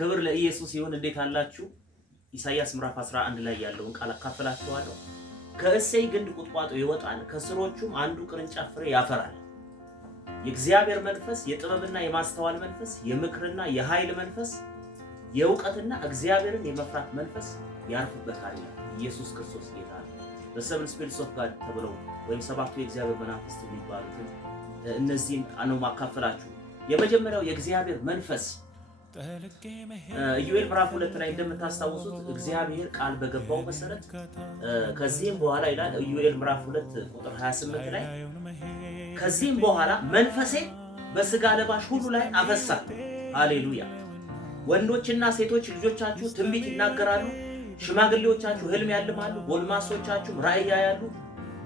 ክብር ለኢየሱስ ይሁን። እንዴት አላችሁ? ኢሳይያስ ምዕራፍ 11 ላይ ያለውን ቃል አካፍላችኋለሁ። ከእሴይ ግንድ ቁጥቋጦ ይወጣል፣ ከስሮቹም አንዱ ቅርንጫፍ ፍሬ ያፈራል። የእግዚአብሔር መንፈስ፣ የጥበብና የማስተዋል መንፈስ፣ የምክርና የኃይል መንፈስ፣ የእውቀትና እግዚአብሔርን የመፍራት መንፈስ ያርፍበታል። ኢየሱስ ክርስቶስ ጌታ ነው። በሰቨን ስፒሪትስ ኦፍ ጋድ ተብለው ወይም ሰባቱ የእግዚአብሔር መናፍስት የሚባሉትን እነዚህን ነው ማካፈላችሁ። የመጀመሪያው የእግዚአብሔር መንፈስ ኢዩኤል ምዕራፍ 2 ላይ እንደምታስታውሱት እግዚአብሔር ቃል በገባው መሰረት ከዚህም በኋላ ይላል ኢዩኤል ምዕራፍ 2 ቁጥር 28 ላይ ከዚህም በኋላ መንፈሴ በስጋ ለባሽ ሁሉ ላይ አፈሳል። ሃሌሉያ። ወንዶችና ሴቶች ልጆቻችሁ ትንቢት ይናገራሉ፣ ሽማግሌዎቻችሁ ህልም ያልማሉ፣ ጎልማሶቻችሁ ራእይ ያያሉ።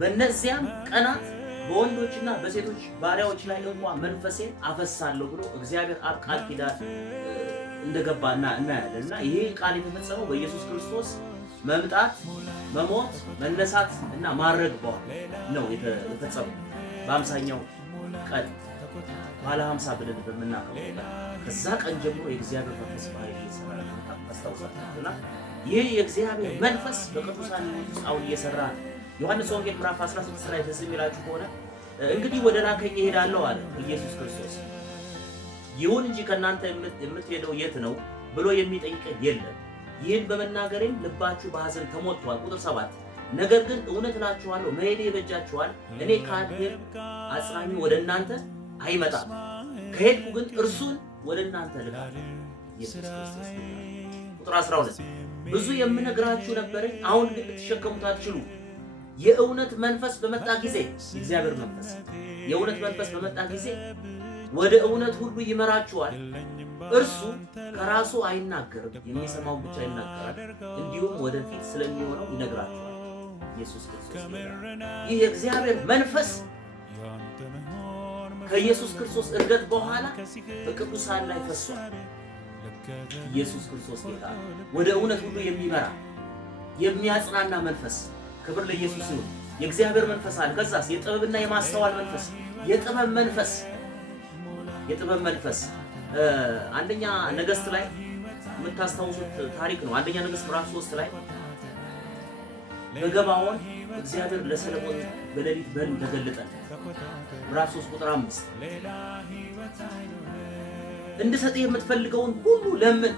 በእነዚያም ቀናት በወንዶችና በሴቶች ባሪያዎች ላይ እንኳን መንፈሴን አፈሳለሁ ብሎ እግዚአብሔር አብ ቃል ኪዳን እንደገባና እናያለን። እና ይሄ ቃል የተፈጸመው በኢየሱስ ክርስቶስ መምጣት፣ መሞት፣ መነሳት እና ማረግ በኋላ ነው የተፈጸመው። በ50ኛው ቀን ባለ 50 ብለን በምናከብረው ከዛ ቀን ጀምሮ የእግዚአብሔር መንፈስ በኃይል እየሰራ ነው ታስታውሳላችሁ። እና ይህ የእግዚአብሔር መንፈስ በቅዱሳን ውስጥ አሁን እየሰራ ነው። ዮሐንስ ወንጌል ምዕራፍ 16 ላይ ትዝ የሚላችሁ ከሆነ እንግዲህ ወደ ላከኝ እሄዳለሁ አለ ኢየሱስ ክርስቶስ። ይሁን እንጂ ከእናንተ የምትሄደው የት ነው ብሎ የሚጠይቀኝ የለም። ይህን በመናገሬም ልባችሁ በሐዘን ተሞልቷል። ቁጥር 7 ነገር ግን እውነት እላችኋለሁ መሄዴ ይበጃችኋል። እኔ ካልሄድኩ አጽናኙ ወደ እናንተ አይመጣም፣ ከሄድኩ ግን እርሱን ወደ እናንተ እልካለሁ። ኢየሱስ ክርስቶስ። ቁጥር 12 ብዙ የምነግራችሁ ነበረኝ፣ አሁን ግን ልትሸከሙት አትችሉም። የእውነት መንፈስ በመጣ ጊዜ እግዚአብሔር መንፈስ የእውነት መንፈስ በመጣ ጊዜ ወደ እውነት ሁሉ ይመራችኋል። እርሱ ከራሱ አይናገርም፣ የሚሰማውን ብቻ ይናገራል፣ እንዲሁም ወደፊት ስለሚሆነው ይነግራችኋል። ኢየሱስ ክርስቶስ። ይህ የእግዚአብሔር መንፈስ ከኢየሱስ ክርስቶስ እርገት በኋላ በቅዱሳን ላይ ፈሷል። ኢየሱስ ክርስቶስ ጌታ ወደ እውነት ሁሉ የሚመራ የሚያጽናና መንፈስ። ክብር ለኢየሱስ ይሁን። የእግዚአብሔር መንፈስ አለ። ከዛስ የጥበብና የማስተዋል መንፈስ፣ የጥበብ መንፈስ፣ የጥበብ መንፈስ አንደኛ ነገሥት ላይ የምታስታውሱት ታሪክ ነው። አንደኛ ነገሥት ምዕራፍ 3 ላይ በገባዖን እግዚአብሔር ለሰለሞን በሌሊት በሕልም ተገለጠ። ምዕራፍ 3 ቁጥር 5 እንድሰጥህ የምትፈልገውን ሁሉ ለምን፣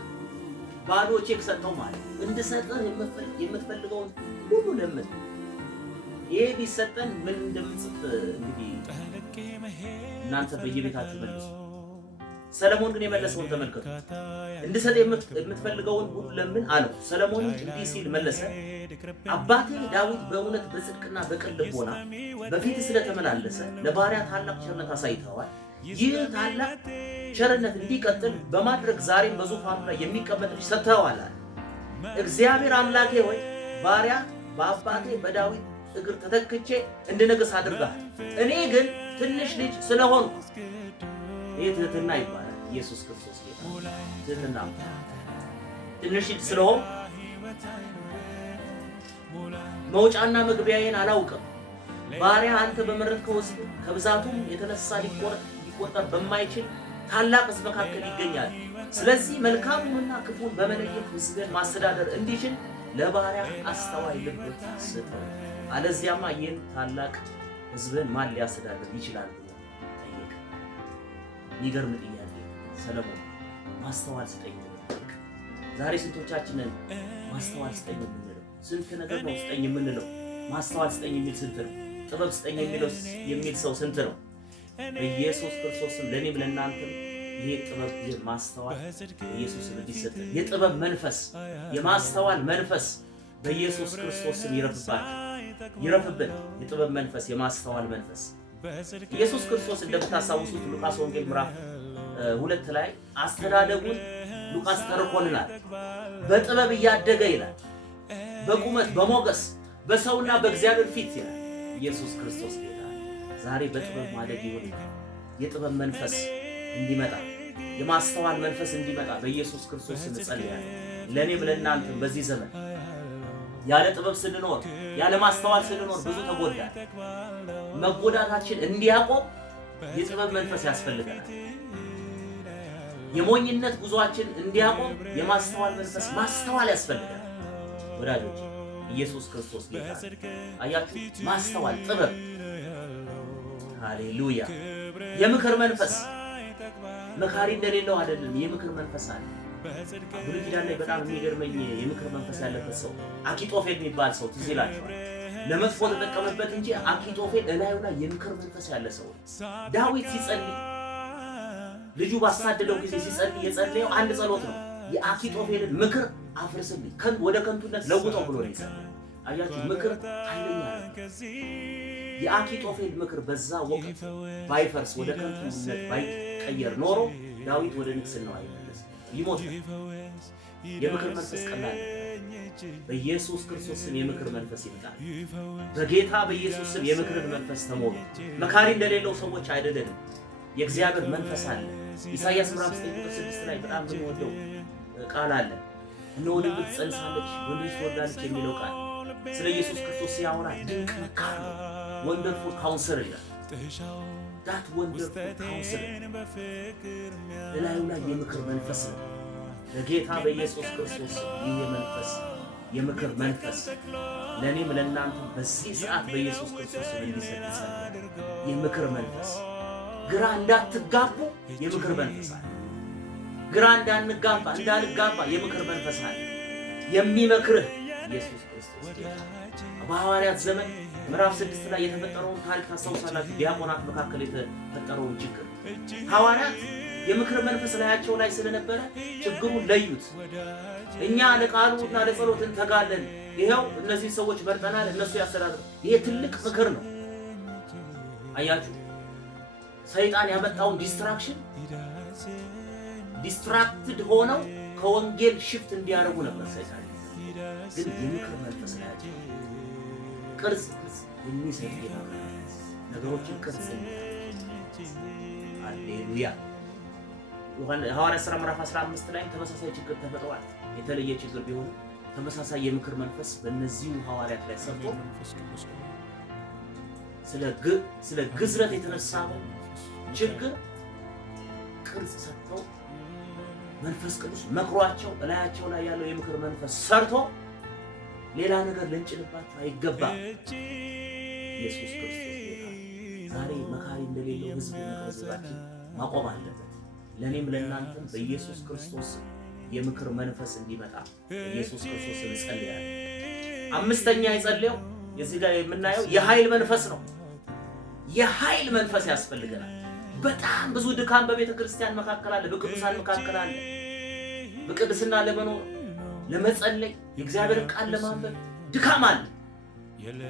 ባዶ ቼክ ሰጠው ማለት እንድሰጥህ የምትፈልገውን ሁሉ ለምን። ይሄ ቢሰጠን ምን እንደምንጽፍ እንግዲህ እናንተ በየቤታችሁ መልሱ። ሰለሞን ግን የመለሰውን ተመልከቱ። እንድሰጥህ የምትፈልገውን ሁሉ ለምን አለው። ሰለሞን እንዲህ ሲል መለሰ፣ አባቴ ዳዊት በእውነት በጽድቅና በቅን ልቦና በፊት ስለተመላለሰ ለባሪያ ታላቅ ቸርነት አሳይተዋል። ይህ ታላቅ ቸርነት እንዲቀጥል በማድረግ ዛሬም በዙፋኑ ላይ የሚቀመጥ ልጅ ሰጥተዋል። እግዚአብሔር አምላኬ ሆይ ባሪያ በአባቴ በዳዊት እግር ተተክቼ እንድነግስ አድርጋል። እኔ ግን ትንሽ ልጅ ስለሆንኩ፣ ይህ ትህትና ይባላል። ኢየሱስ ክርስቶስ ጌታ ትህትና። ትንሽ ልጅ ስለሆንኩ መውጫና መግቢያዬን አላውቅም። ባሪያ አንተ በመረጥከው ሕዝብ ከብዛቱም የተነሳ ሊቆጠር በማይችል ታላቅ ሕዝብ መካከል ይገኛል። ስለዚህ መልካሙንና ክፉን በመለየት ሕዝብን ማስተዳደር እንዲችል ለባሪያ አስተዋይ ልብ ስጠው፣ አለዚያማ ይህን ታላቅ ሕዝብን ማን ሊያስተዳድር ይችላል ብሎ ጠየቀ። የሚገርም ጥያቄ። ሰለሞን ማስተዋል ስጠኝ ጠየቀ። ዛሬ ስንቶቻችንን ማስተዋል ስጠኝ የምንለው? ስንት ነገር ነው ስጠኝ የምንለው። ማስተዋል ስጠኝ የሚል ስንት ነው? ጥበብ ስጠኝ የሚል ሰው ስንት ነው? በኢየሱስ ክርስቶስም ለእኔም ለእናንተም ይሄ ጥበብ ማስተዋል በኢየሱስ እንዲሰጥ የጥበብ መንፈስ የማስተዋል መንፈስ በኢየሱስ ክርስቶስም ይረፍብን። የጥበብ መንፈስ የማስተዋል መንፈስ ኢየሱስ ክርስቶስ እንደምታስታውሱት ሉቃስ ወንጌል ምዕራፍ 2 ላይ አስተዳደጉን ሉቃስ ተርኮልናል። በጥበብ እያደገ ይላል፣ በቁመት በሞገስ በሰውና በእግዚአብሔር ፊት ይላል። ኢየሱስ ክርስቶስ ጌታ ዛሬ በጥበብ ማደግ ይሁን። የጥበብ መንፈስ እንዲመጣ የማስተዋል መንፈስ እንዲመጣ በኢየሱስ ክርስቶስ እንጸልያለን። ለእኔም ለእናንተም በዚህ ዘመን ያለ ጥበብ ስንኖር ያለ ማስተዋል ስንኖር ብዙ ተጎዳን። መጎዳታችን እንዲያቆም የጥበብ መንፈስ ያስፈልገናል። የሞኝነት ጉዟችን እንዲያቆም የማስተዋል መንፈስ ማስተዋል ያስፈልጋል ወዳጆች። ኢየሱስ ክርስቶስ ጌታ። አያችሁ ማስተዋል ጥበብ። ሃሌሉያ። የምክር መንፈስ መካሪ እንደሌለው አይደለም፣ የምክር መንፈስ አለ። ብሉይ ኪዳን ላይ በጣም የሚገርመኝ የምክር መንፈስ ያለበት ሰው አኪጦፌል የሚባል ሰው ትዝ ይላችኋል። ለመጥፎ ተጠቀመበት እንጂ አኪጦፌል እላዩ ላይ የምክር መንፈስ ያለ ሰው። ዳዊት ሲጸልይ ልጁ ባሳደደው ጊዜ ሲጸልይ የጸለየው አንድ ጸሎት ነው። የአኪጦፌልን ምክር አፍርስልኝ ወደ ከንቱነት ለውጠው ብሎ ነው የጸለየው። አያችሁ ምክር ኃይለኛ ነው። የአኪጦፌል ምክር በዛ ወቅት ባይፈርስ ወደ ከንቱነት ባይቀየር ኖሮ ዳዊት ወደ ንግስናው አይመለስ ይሞት። የምክር መንፈስ ቀላል በኢየሱስ ክርስቶስ ስም የምክር መንፈስ ይምጣ። በጌታ በኢየሱስ ስም የምክር መንፈስ ተሞሉ። መካሪ እንደሌለው ሰዎች አይደለንም። የእግዚአብሔር መንፈስ አለ። ኢሳይያስ ምዕራፍ 9:6 ላይ በጣም የምወደው ቃል አለ። እነሆ ልጅ ትጸንሳለች፣ ወንድ ልጅ ትወልዳለች የሚለው ቃል ስለ ኢየሱስ ክርስቶስ ሲያወራ ድንቅ መካር ነው። ወንደርፉል ካውንስለር ይላል። ዳት ወንደርፉል ካውንስለር እላዩ ላይ የምክር መንፈስ ነው። በጌታ በኢየሱስ ክርስቶስ ይህ መንፈስ የምክር መንፈስ ለእኔም ለእናንተ በዚህ ሰዓት በኢየሱስ ክርስቶስ እንዲሰጥ የምክር መንፈስ ግራ እንዳትጋቡ የምክር መንፈስ አለ። ግራ እንዳንጋባ የምክር መንፈስ አለ። የሚመክርህ ኢየሱስ ክርስቶስ ጌታ። በሐዋርያት ዘመን ምዕራፍ 6 ላይ የተፈጠረውን ታሪክ ታስታውሳላችሁ። ዲያቆናት መካከል የተፈጠረውን ችግር ሐዋርያት የምክር መንፈስ ላያቸው ላይ ስለነበረ ችግሩን ለዩት። እኛ ለቃሉና ለጸሎት እንተጋለን፣ ይሄው እነዚህ ሰዎች መርጠናል፣ እነሱ ያስተዳድሩ። ይሄ ትልቅ ምክር ነው። አያችሁ ሰይጣን ያመጣውን ዲስትራክትድ ሆነው ከወንጌል ሽፍት እንዲያደርጉ ነበር ሰይጣን። ግን የምክር መንፈስ ላያቸው ቅርጽ የሚሰጥ ነገሮችን ቅርጽ። ሃሌሉያ። ሐዋርያት ሥራ ምዕራፍ 15 ላይ ተመሳሳይ ችግር ተፈጥሯል። የተለየ ችግር ቢሆን ተመሳሳይ የምክር መንፈስ በእነዚሁ ሐዋርያት ላይ ሰርቶ ስለ ግዝረት የተነሳው ችግር ቅርጽ ሰጥተው መንፈስ ቅዱስ መክሯቸው እላያቸው ላይ ያለው የምክር መንፈስ ሰርቶ ሌላ ነገር ልንጭንባቸው አይገባም። ኢየሱስ ክርስቶስ ጌታ። ዛሬ መካሪ እንደሌለው ሕዝብ ህዝባችን ማቆም አለበት። ለእኔም ለእናንተም በኢየሱስ ክርስቶስ የምክር መንፈስ እንዲመጣ ኢየሱስ ክርስቶስ እንጸልያለን። አምስተኛ የጸለየው የዚህ ጋር የምናየው የኃይል መንፈስ ነው። የኃይል መንፈስ ያስፈልገናል። በጣም ብዙ ድካም በቤተ ክርስቲያን መካከል አለ፣ በቅዱሳን መካከል አለ። በቅድስና ለመኖር ለመጸለይ የእግዚአብሔርን ቃል ለማንበብ ድካም አለ።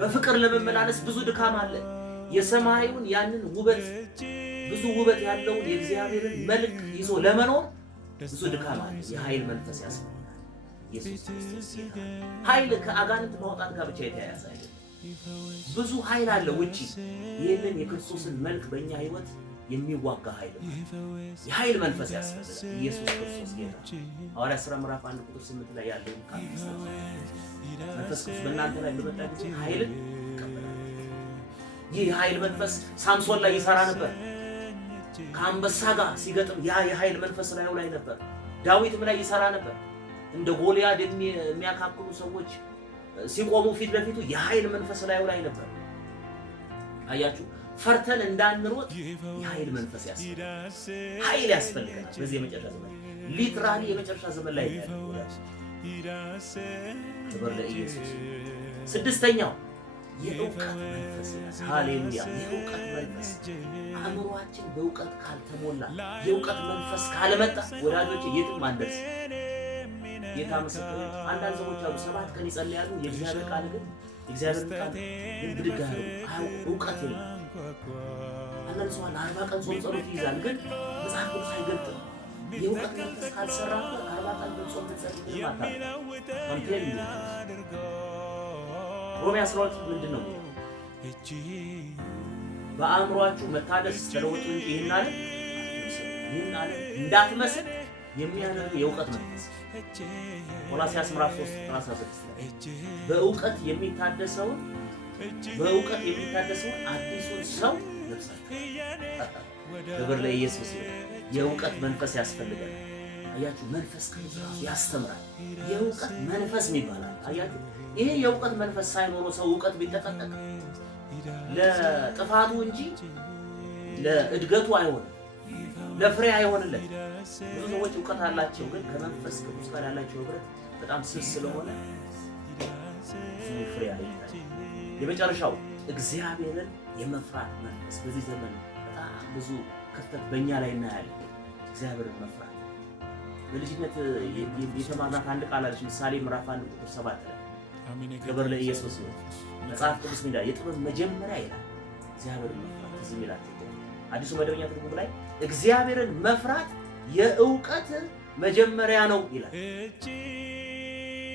በፍቅር ለመመላለስ ብዙ ድካም አለ። የሰማዩን ያንን ውበት ብዙ ውበት ያለውን የእግዚአብሔርን መልክ ይዞ ለመኖር ብዙ ድካም አለ። የኃይል መንፈስ ያስፈልጋል። ኢየሱስ ክርስቶስ ጌታ። ኃይል ከአጋንንት ማውጣት ጋር ብቻ የተያያዘ አይደለም። ብዙ ኃይል አለ ውጪ። ይህንን የክርስቶስን መልክ በእኛ ህይወት የሚዋጋ ኃይል ነው። የኃይል መንፈስ ያስፈልጋል። ኢየሱስ ክርስቶስ ጌታ። ሐዋርያት ሥራ ምዕራፍ 1:8 ላይ ያለውን ቃል መንፈስ ቅዱስ በእናንተ ላይ በመጣ ጊዜ ኃይልን ይቀበላል። ይህ የኃይል መንፈስ ሳምሶን ላይ ይሰራ ነበር። ከአንበሳ ጋር ሲገጥም ያ የኃይል መንፈስ ላዩ ላይ ነበር። ዳዊትም ላይ ይሰራ ነበር። እንደ ጎልያድ የሚያካክሉ ሰዎች ሲቆሙ ፊት ለፊቱ የኃይል መንፈስ ላዩ ላይ ነበር። አያችሁ ፈርተን እንዳንሮጥ የኃይል መንፈስ ያስፈልጋል። ኃይል ያስፈልጋል። በዚህ የመጨረሻ ዘመን ሊትራሊ የመጨረሻ ዘመን ላይ ያለው ክብር ለኢየሱስ። ስድስተኛው የእውቀት መንፈስ። ሃሌሉያ። የእውቀት መንፈስ አእምሮአችን በእውቀት ካልተሞላ የእውቀት መንፈስ ካልመጣ ወዳጆቼ የትም አንደርስ። ጌታ ምስክር። አንዳንድ ሰዎች አሉ 7 ቀን ይጸልያሉ፣ የእግዚአብሔር ቃል ግን ብድግ ያለው እውቀት የለም። አንዳንድ ሰው 40 ቀን ጾም ጸሎት ይይዛል፣ ግን መጽሐፍ ቅዱስ አይገልጥም። የእውቀት መንፈስ ካልሰራበት 40 ቀን ጾም ጸሎት ይማታል። ሮሜ 12 ምንድን ነው? በአእምሮአችሁ መታደስ ተለወጡ እንጂ ይህን ዓለም እንዳትመስል የሚያደርግ የእውቀት መንፈስ። ቆላስይስ ምዕራፍ 3:16 ላይ በእውቀት የሚታደሰውን አዲሱን ሰው ነፍሳችሁ። ክብር ለኢየሱስ ይሁን። የእውቀት መንፈስ ያስፈልጋል። አያችሁ፣ መንፈስ ቅዱስ ያስተምራል። የእውቀት መንፈስ ይባላል። አያችሁ፣ ይሄ የእውቀት መንፈስ ሳይኖረው ሰው እውቀት ቢጠቀጠቅ ለጥፋቱ እንጂ ለእድገቱ አይሆንም፣ ለፍሬ አይሆንለት። ብዙ ሰዎች እውቀት አላቸው፣ ግን ከመንፈስ ቅዱስ ጋር ያላቸው ህብረት በጣም ስስ ስለሆነ ፍሬ አይታል። የመጨረሻው እግዚአብሔርን የመፍራት መንፈስ። በዚህ ዘመን በጣም ብዙ ክፍተት በእኛ ላይ እናያለን። እግዚአብሔርን መፍራት በልጅነት የተማርናት አንድ ቃል አለች። ምሳሌ ምዕራፍ 1 ቁጥር 7 ላይ ክብር ለኢየሱስ ይሁን። መጽሐፍ ቅዱስ ምን ይላል? የጥበብ መጀመሪያ ይላል እግዚአብሔርን መፍራት። እዚህ ይላል አዲሱ መደበኛ ትርጉም ላይ እግዚአብሔርን መፍራት የእውቀት መጀመሪያ ነው ይላል።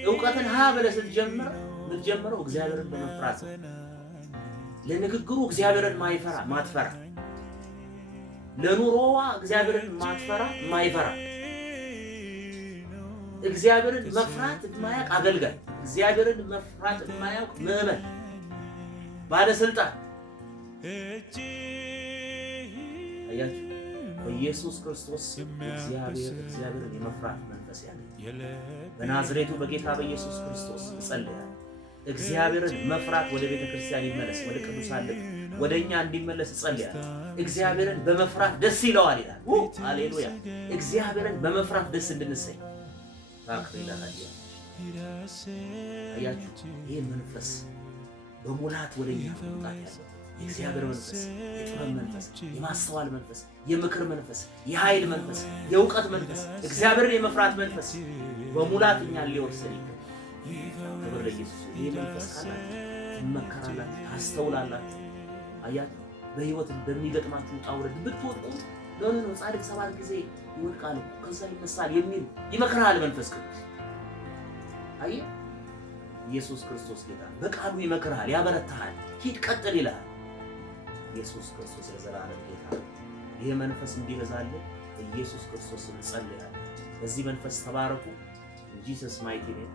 እውቀትን ሀ ብለህ ስትጀምረው እግዚአብሔርን በመፍራት ነው። ለንግግሩ እግዚአብሔርን ማትፈራ፣ ለኑሮዋ እግዚአብሔርን ማይፈራ፣ እግዚአብሔርን መፍራት የማያውቅ አገልጋይ፣ እግዚአብሔርን መፍራት የማያውቅ ምዕመን፣ ባለስልጣን። አያችሁ፣ በኢየሱስ ክርስቶስ እግዚአብሔርን የመፍራት መንፈስ ያለ በናዝሬቱ በጌታ በኢየሱስ ክርስቶስ እጸልያለሁ። እግዚአብሔርን መፍራት ወደ ቤተ ክርስቲያን ይመለስ፣ ወደ ቅዱሳን ልብ ወደ እኛ እንዲመለስ እጸልያለሁ። እግዚአብሔርን በመፍራት ደስ ይለዋል ይላል። ሃሌሉያ! እግዚአብሔርን በመፍራት ደስ እንድንሰኝ ታክሪላላችሁ። አያችሁ፣ ይህ መንፈስ በሙላት ወደ እኛ መምጣት ያለው የእግዚአብሔር መንፈስ፣ የጥበብ መንፈስ፣ የማስተዋል መንፈስ፣ የምክር መንፈስ፣ የኃይል መንፈስ፣ የእውቀት መንፈስ፣ እግዚአብሔርን የመፍራት መንፈስ በሙላት እኛን ሊወርሰን ይገባል። ክብር ለኢየሱስ። ይህ መንፈስ ካላችሁ ትመከራላችሁ፣ ታስተውላላችሁ። አያችሁ፣ በህይወት በሚገጥማችሁ ውጣ ውረድ ብትወድቁ ለምን ነው ጻድቅ 7 ጊዜ ይወድቃል ከዛ ይነሳል የሚል ይመክራል መንፈስ ቅዱስ። አየህ፣ ኢየሱስ ክርስቶስ ጌታ በቃሉ ይመክርሃል፣ ያበረታሃል፣ ሂድ ቀጥል ይላል። ኢየሱስ ክርስቶስ ለዘላለም ጌታ። ይሄ መንፈስ እንዲበዛልን ኢየሱስ ክርስቶስ እንጸልያለን። በዚህ መንፈስ ተባረኩ። ኢየሱስ ማይቲ ኔም